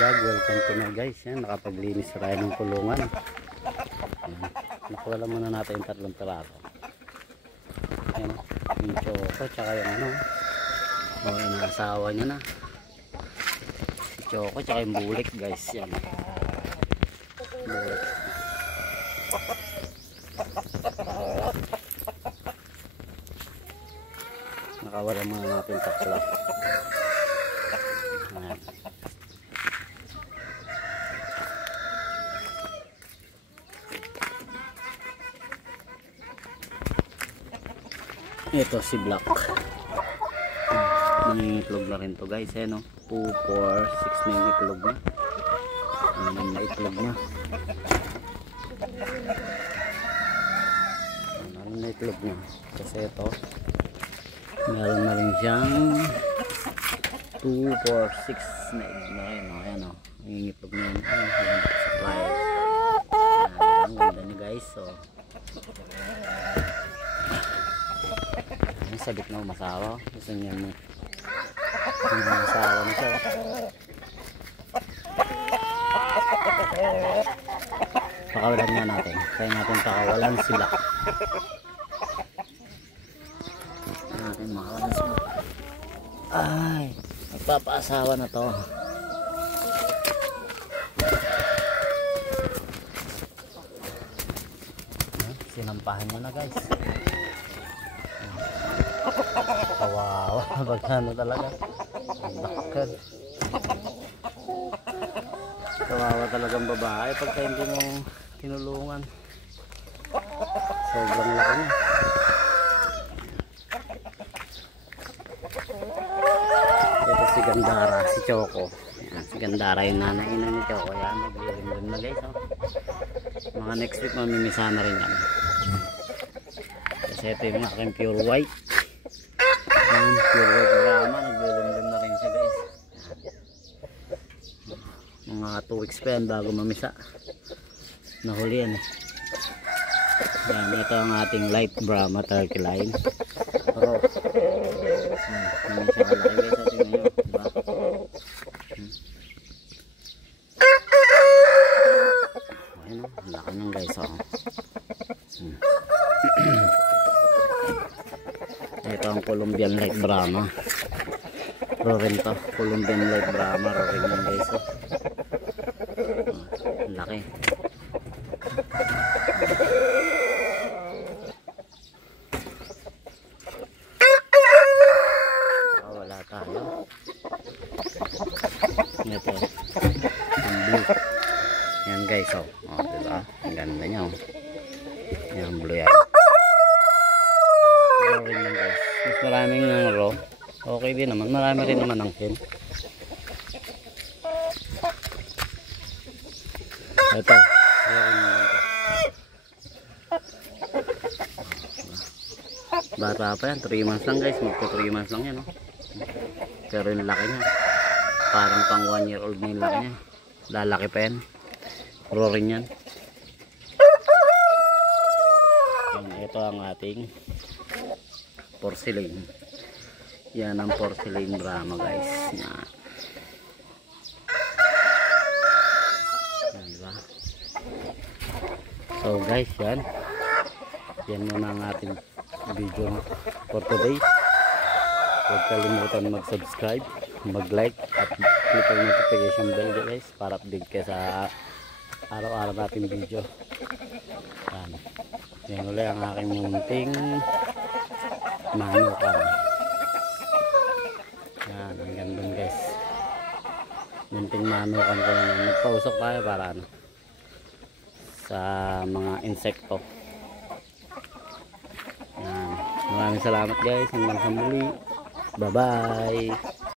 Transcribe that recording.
vlog, welcome to my guys. Yan, nakapaglinis tayo ng kulungan. Nakuwala muna natin yung tatlong piraso. Yan, yung Choco tsaka yung ano, yung asawa niya na si Choco tsaka yung bulik guys. Yan, bulik. Nakawala muna natin tatlo. Ayan. Ito si Black. Nangingitlog na rin to guys. Eh, no? 2, 4, 6 na yung itlog na. Ayan na itlog na. Ayan na itlog na. Kasi ito, meron na rin siyang 2, 4, 6 na itlog na rin. Ayan o. Nangingitlog na yun. Ayan, supply. Ayan, ang ganda ni guys. So, sabit na umasawa. Gusto niya mo umasawa na siya. Pakawalan nga natin. Kaya natin pakawalan sila. Kaya natin makawalan sila. Ay, magpapaasawa na to. Sinampahan niya na guys. Kawawa, bagano talaga. Bakal. Kawawa talagang babae pagka hindi mo tinulungan. Sobrang laki niya. Ito si Gandara, si Choco. Yan, si Gandara yung nanay-ina ni Choco. Yan, naglilimlim na guys. Oh. Mga next week mamimisa na rin yan. Kasi ito yung aking pure white. Pure white Brahma, naglilimlim na rin siya guys. Mga 2 weeks pa yan bago mamisa. Nahuli yan eh. Yan, ito ang ating light Brahma turkey line. Pero hindi siya kalaki guys. So tingnan nyo, diba? Ayun o, laki nang guys oh. Ito ang Colombian Light Brahma. Rorin to. Colombian Light Brahma. Rorin yan guys. Oh. Ang laki. Oh, wala tayo. Ito. Ang blue. Yan guys. Oh. Oh, diba? Ang ganda niya. Oh. Yan blue yan. Rorin yan guys. Mas maraming raw. Okay din naman. Marami rin naman ang kin. Ito. Bata pa yan. 3 months lang guys. Magpo 3 months lang yan. Oh. Pero yung laki niya. Parang pang 1 year old na yung laki niya. Lalaki pa yan. Roaring yan. Ito ang ating porcelain. Yan ang porcelain Brahma guys. Yan. Yan diba? So guys yan. Yan muna ang ating video for today. Huwag kalimutan mag subscribe, mag like at click ang notification bell guys para update kayo sa araw-araw natin video. Yan. Yan ulit ang aking munting manukan. Yan, ang ganda guys. Munting manukan ko lang. Nagpausok tayo para ano, sa mga insekto. Yan. Maraming salamat guys. Hanggang sa muli. Bye bye.